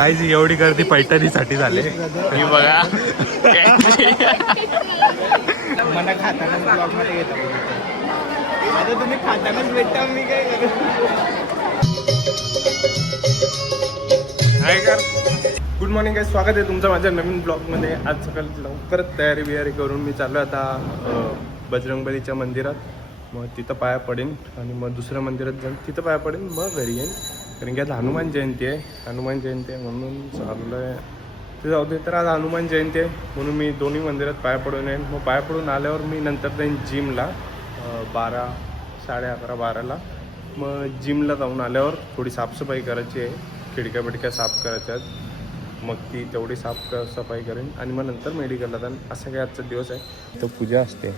काहीच एवढी गर्दी पैठणीसाठी झाली ही बघा. मला खातानाच ब्लॉग मध्ये घेतो. आता तुम्ही खातानाच भेटता मी काय करू. हाय कर. गुड मॉर्निंग काय स्वागत आहे तुमचं माझ्या नवीन ब्लॉगमध्ये. आज सकाळी लवकरच तयारी करून मी चाललो आता बजरंगबलीच्या मंदिरात. मग तिथं पाया पडेन आणि मग दुसऱ्या मंदिरात जाऊन तिथं पाया पडेन, मग घरी येईन. कारण की आज हनुमान जयंती आहे म्हणून चाललो आहे. ते जाऊ दे. तर आज हनुमान जयंती आहे म्हणून मी दोन्ही मंदिरात पाया पडून येईन. मग पाया पडून आल्यावर मी नंतर जाईन जिमला 11:30-12ला. मग जिमला जाऊन आल्यावर थोडी साफसफाई करायची आहे, खिडक्या साफ करायच्या आहेत. मग ती तेवढी सफाई करेन आणि मग नंतर मेडिकलला जाईन. असं काय आजचा दिवस आहे. तर पूजा असते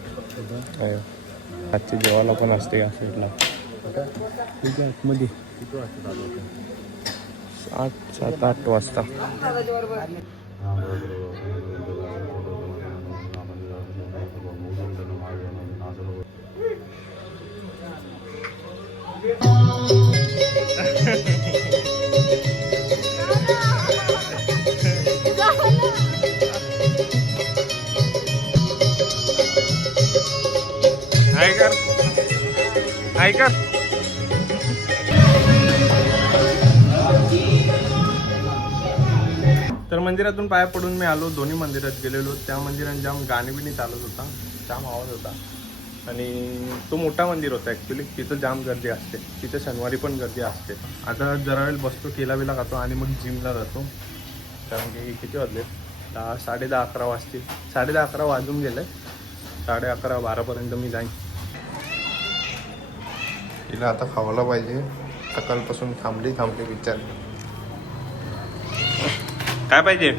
आजच्या जेवायला पण असते या साईडला. पूजा आतमध्ये 7-8 वाजता. ऐका तर मंदिरातून पाया पडून मी आलो. दोन्ही मंदिरात गेलेलो. त्या मंदिरात जाम गाणी बिनी चालत होता, जाम आवाज होता. आणि तो मोठा मंदिर होता ॲक्च्युली. तिथं जाम गर्दी असते. तिथं शनिवारी पण गर्दी असते. आता जरा वेळ बसतो, केला बिला खातो आणि मग जिमला जातो. कारण की किती वाजले? 10-10:30-11 वाजतील. 10:30-11 वाजून गेले. 11:30-12पर्यंत मी जाईन. तिला आता खावायला पाहिजे. सकाळपासून थांबली विचार. काय पाहिजे?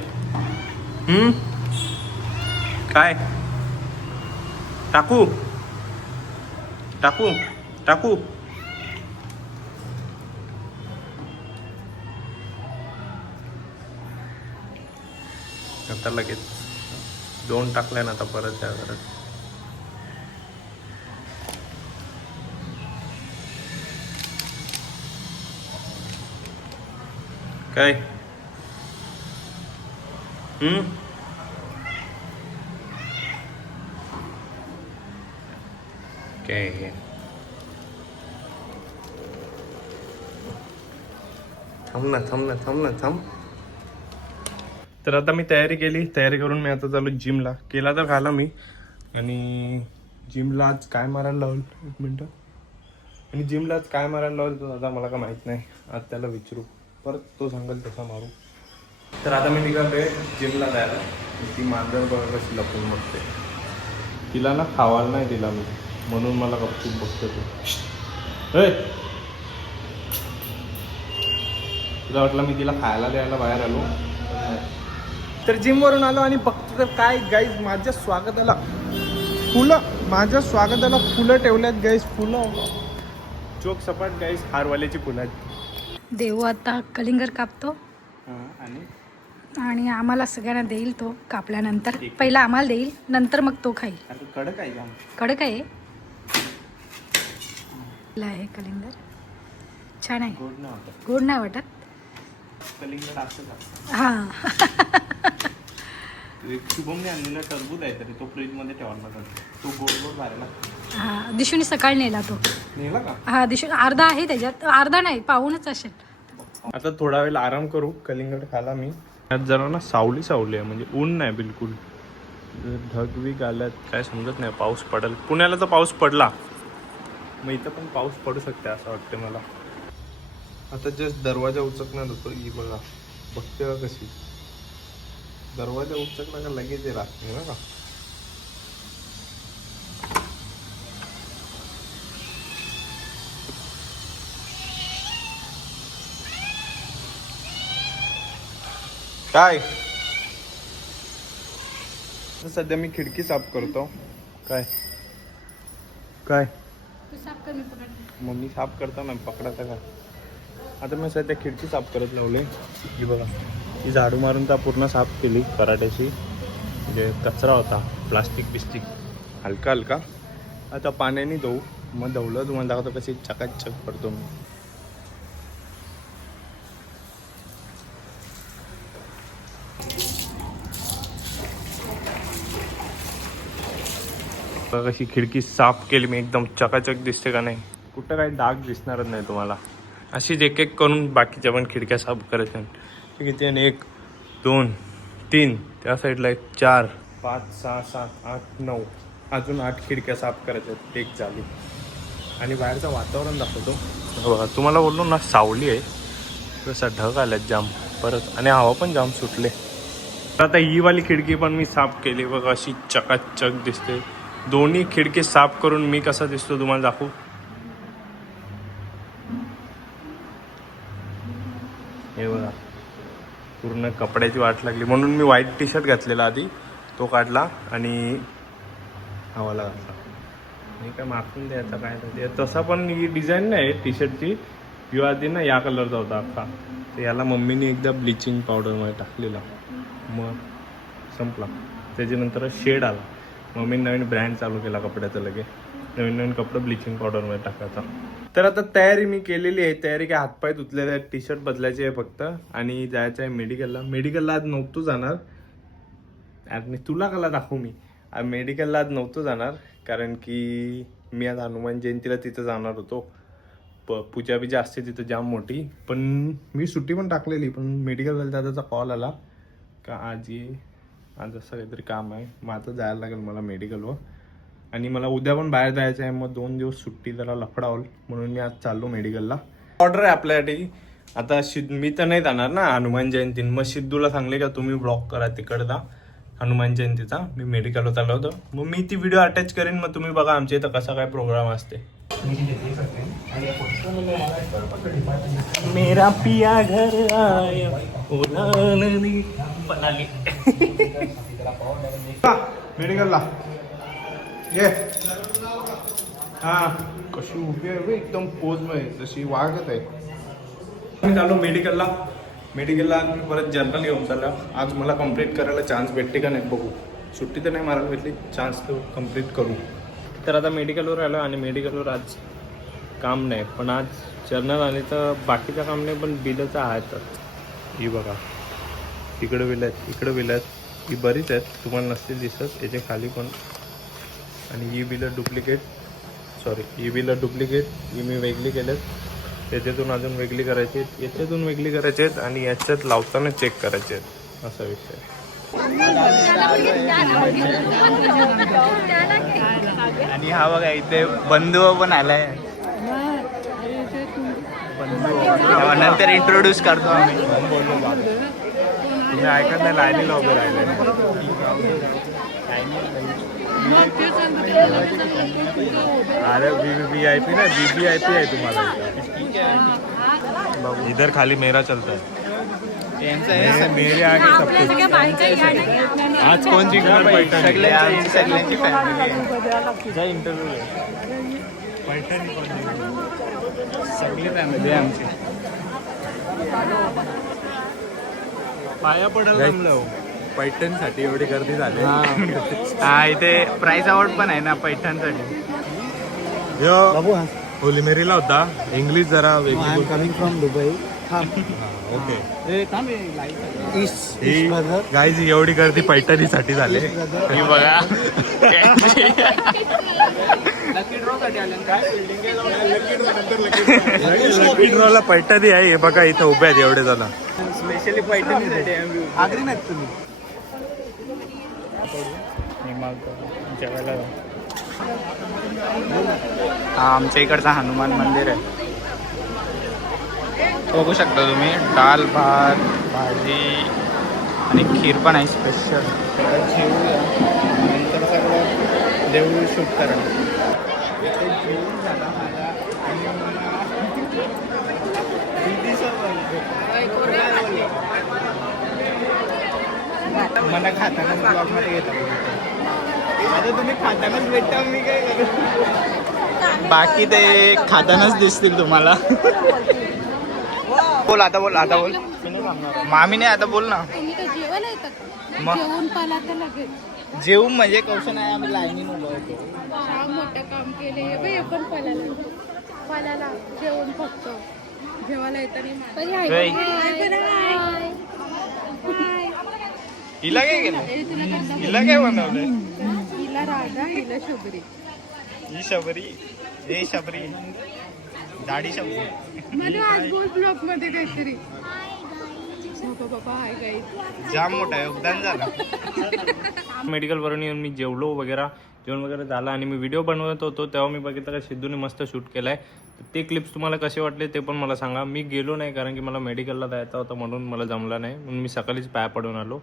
काय टाकू? आता लगेच 2 टाकल्या ना. आता परत त्या घरात काय काय थांब. तर आता मी तयारी करून मी आता चालू जिमला. केला तर खाला मी. आणि जिमला आज काय मारायला लावलं, 1 मिनटं. आणि जिमला आज काय मारायला लावलं तो आता मला काय माहित नाही. आज त्याला विचारू, परत तो सांगेल तसा मारू. तर आता मी निघालोय जिमला जायला. ती मांजर बघा कशी लपून बघते. तिला ना खावायला नाही दिला मी, म्हणून मला गपचूप बघतो तू. तुला वाटलं मी तिला खायला द्यायला बाहेर आलो. तर जिमवरून आलो आणि बघतो तर काय गाईज माझ्या स्वागताला फुलं ठेवल्यात गाईज. फुलं चोक सपाट गाईज, हारवाल्याची फुलं आहेत. देऊ आता कलिंगर कापतो आणि आम्हाला सगळ्यांना देईल. तो कापल्यानंतर पहिला आम्हाला देईल, नंतर मग तो खाईल. कडक आहे का? कडक आहे. कलिंगर छान आहे. गोड नाही वाटत. कलिंगड असतं हा. शुभमने आणलेला टरबूज आहे तरी तो फ्रीज मध्ये ठेवायला लागतो. तो गोड बाहेरला. हा दिशूने सकाळी नेला तो. नेला का? हा दिशू अर्धा आहे त्याच्यात. अर्धा नाही, पाहूनच असेल. आता थोडा वेळ आराम करू. कलिंगड खाला मी. आज जरा ना सावली आहे, म्हणजे ऊन नाही बिलकुल. ढगवीक आल्यात, काय समजत नाही. पाऊस पडेल. पुण्याला तर पाऊस पडला, मग इथं पण पाऊस पडू शकते असं वाटतं मला. आता जस्ट दरवाजा उचकणार होतो. ही बघा बघते का कशी. दरवाजा उचकला का लगेच राहते ना का. काय सध्या मी खिडकी साफ करतो. काय मग मी साफ करताना पकडायचा का. आता मी सध्या खिडकी साफ करत लावले. ही बघा, ही झाडू मारून तर पूर्ण साफ केली कराट्याची. म्हणजे कचरा होता, प्लास्टिक बिस्टिक हलका. आता पाण्याने धुवू. मग धुवलं तुम्हाला दाखवतो कशी चकाचक पडतो मी. बघा कशी खिडकी साफ केली मी, एकदम चकाचक दिसते का नाही, कुठं काही डाग दिसणारच नाही तुम्हाला. अशीच एक एक करून बाकीच्या पण खिडक्या साफ करायच्या. किती आहे, 1 2 3, त्या साईडला 1 4 5 6 7 8 9, अजून 8 खिडक्या साफ करायच्या. एक झाली. आणि बाहेरचं वातावरण दाखवतो बघा. तुम्हाला बोललो ना सावली आहे, तसा ढग आल्यात जाम परत, आणि हवा पण जाम सुटले. तर आता ही वाली खिडकी पण मी साफ केली बघा, अशी चकाचक दिसते. दोन्ही खिडकी साफ करून मी कसा दिसतो तुम्हाला दाखवू. हे बघा, पूर्ण कपड्याची वाट लागली म्हणून मी व्हाईट टी शर्ट घातलेला आधी, तो काढला आणि हवाला घातला. हे काय मागून द्यायचा काय ते, तसा पण ही डिझाईन नाही टी शर्टची. किंवा आधी ना या कलरचा होता अख्खा, तर याला मम्मीने एकदा ब्लिचिंग पावडरमध्ये टाकलेला, मग संपला. त्याच्यानंतर शेड आला, मम्मीने नवीन ब्रँड चालू केला कपड्याचा. लगे नवीन नवीन कपडे ब्लिचिंग पावडरमध्ये टाकायचा. तर आता तयारी मी केलेली आहे. तयारी काय, हातपाय धुतलेले आहेत, टी शर्ट बदलायचे आहे फक्त, आणि जायचं आहे मेडिकलला. मेडिकलला आज नव्हतो जाणार, आणि तुला कला दाखवू मी. मेडिकलला आज नव्हतो जाणार कारण की मी आज हनुमान जयंतीला तिथं जाणार होतो. पूजा बिजा असते तिथं जाम मोठी, पण मी सुट्टी पण टाकलेली. पण मेडिकल दादाचा कॉल आला का आज असं काहीतरी काम आहे, मग आता जायला लागेल मला मेडिकलवर. आणि मला उद्या पण बाहेर जायचं आहे, मग 2 दिवस सुट्टी जरा लफडा होईल, म्हणून मी आज चाललो मेडिकलला. ऑर्डर आहे आपल्यासाठी. आता मी तर नाही जाणार ना हनुमान जयंती, मग सिद्धूला सांगले का तुम्ही ब्लॉग करा तिकडचा हनुमान जयंतीचा. मी मेडिकलवर चाललो होतो, मग मी ती व्हिडिओ अटॅच करेन, मग तुम्ही बघा आमच्या इथं कसा काय प्रोग्राम असते. मेरा पिया घर आया मेडिकलला ये. हा कशी उभी आहे एकदम पोज मध्ये, जशी वागत आहे. मी चालू मेडिकलला. मी परत जर्नल घेऊन चालला. आज मला कंप्लीट करायला चान्स भेटते का नाही बघू. सुट्टी तर नाही मारायला भेटली, चान्स तर कंप्लीट करू. तर आता मेडिकलवर आलो, आणि मेडिकलवर आज काम नाही, पण आज जर्नल आले तर बाकीचं काम नाही, पण बिलचं आहेत. ही बघा, इकडं बिल आहेत, इकडं बिल आहेत, ही बरीच आहेत, तुम्हाला नसतील दिसत याच्या खाली पण. आणि ही बिलं डुप्लिकेट, ही बिलं डुप्लिकेट, ही मी वेगळी केलेत. त्याच्यातून अजून वेगळी करायची आहेत, याच्यातून वेगळी करायची आहेत, आणि याच्यात लावताना चेक करायचे आहेत, असा विषय. आणि हा बघा इथे बंधू पण आलाय, नंतर इंट्रोड्यूस करतो आम्ही. बोललो बाबा, तुम्ही ऐकत नाही, लाईनीला उभे राहिले. अरे VIP ना, VIP आहे तुम्हाला इधर. खाली मेरा चलता है, मेरे आगे सब कुछ. आज कोण जिंकणार पैठणी? सगळ्यांची फॅमिली इंटरव्ह्यू पैठणी सगळी फॅमिली आमची. पाया पडायला जमलं पैठणसाठी, एवढी गर्दी झाली. हा इथे प्राइस अवॉर्ड पण आहे ना पैठणसाठी. होलीमेरीला होता. इंग्लिश जरा वेगळी. Coming from Dubai. Okay guys, एवढी गर्दी पैठणीसाठी झाली. ही बघा लकी ड्रॉला पैठणी आहे. हे बघा इथं उभे आहेत एवढे जण. स्पेशली पैठणीसाठी आग्री नाहीत तुम्ही. हा आमच्या इकडचा हनुमान मंदिर आहे, बघू शकता तुम्ही. डाल भात, भाजी आणि खीर पण आहे स्पेशल. जेवूया, नंतर सगळं देऊळ शूट करा. मला खातानाच ब्लॉगमध्ये घेतो. आता तुम्ही खातानाच भेटता, मी काय करू. बाकी ते खातानाच दिसतील तुम्हाला. बोल आता, बोल आता, बोल. मामी नाही आता, बोल ना. जेवून म्हणजे कौशल आहे, आम्ही लाईनीन उभं होतो. मोठं काम केले पण पलाला जेवण फक्त जेवायला हिला काय केलं? हिला काय बनवलंय? हिला हिला राधा हिला शुभ्री. ही शबरी ए शबरी दाढी शबरी म्हणून आज बोल ब्लॉग मध्ये काहीतरी. बाबा हाय गाईज. जाम मोठा योगदान झालं. मेडिकलवरून येऊन मी जेवलो वगैरे, जेवण वगैरे झालं आणि मी व्हिडिओ बनवत होतो तेव्हा मी बघितलं का सिद्धूने मस्त शूट केलाय. ते क्लिप्स तुम्हाला कसे वाटले ते पण मला सांगा. मी गेलो नाही कारण की मला मेडिकलला जायचं होतं म्हणून मला जमला नाही, म्हणून मी सकाळीच पाया पडून आलो.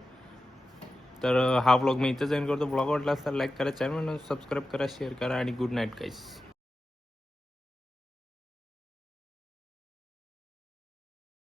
तर हा व्लॉग मी इथं जॉईन करतो. ब्लॉग वाटला असता लाईक करा, चॅनल सबस्क्राईब करा, शेअर करा आणि गुड नाईट गाईस.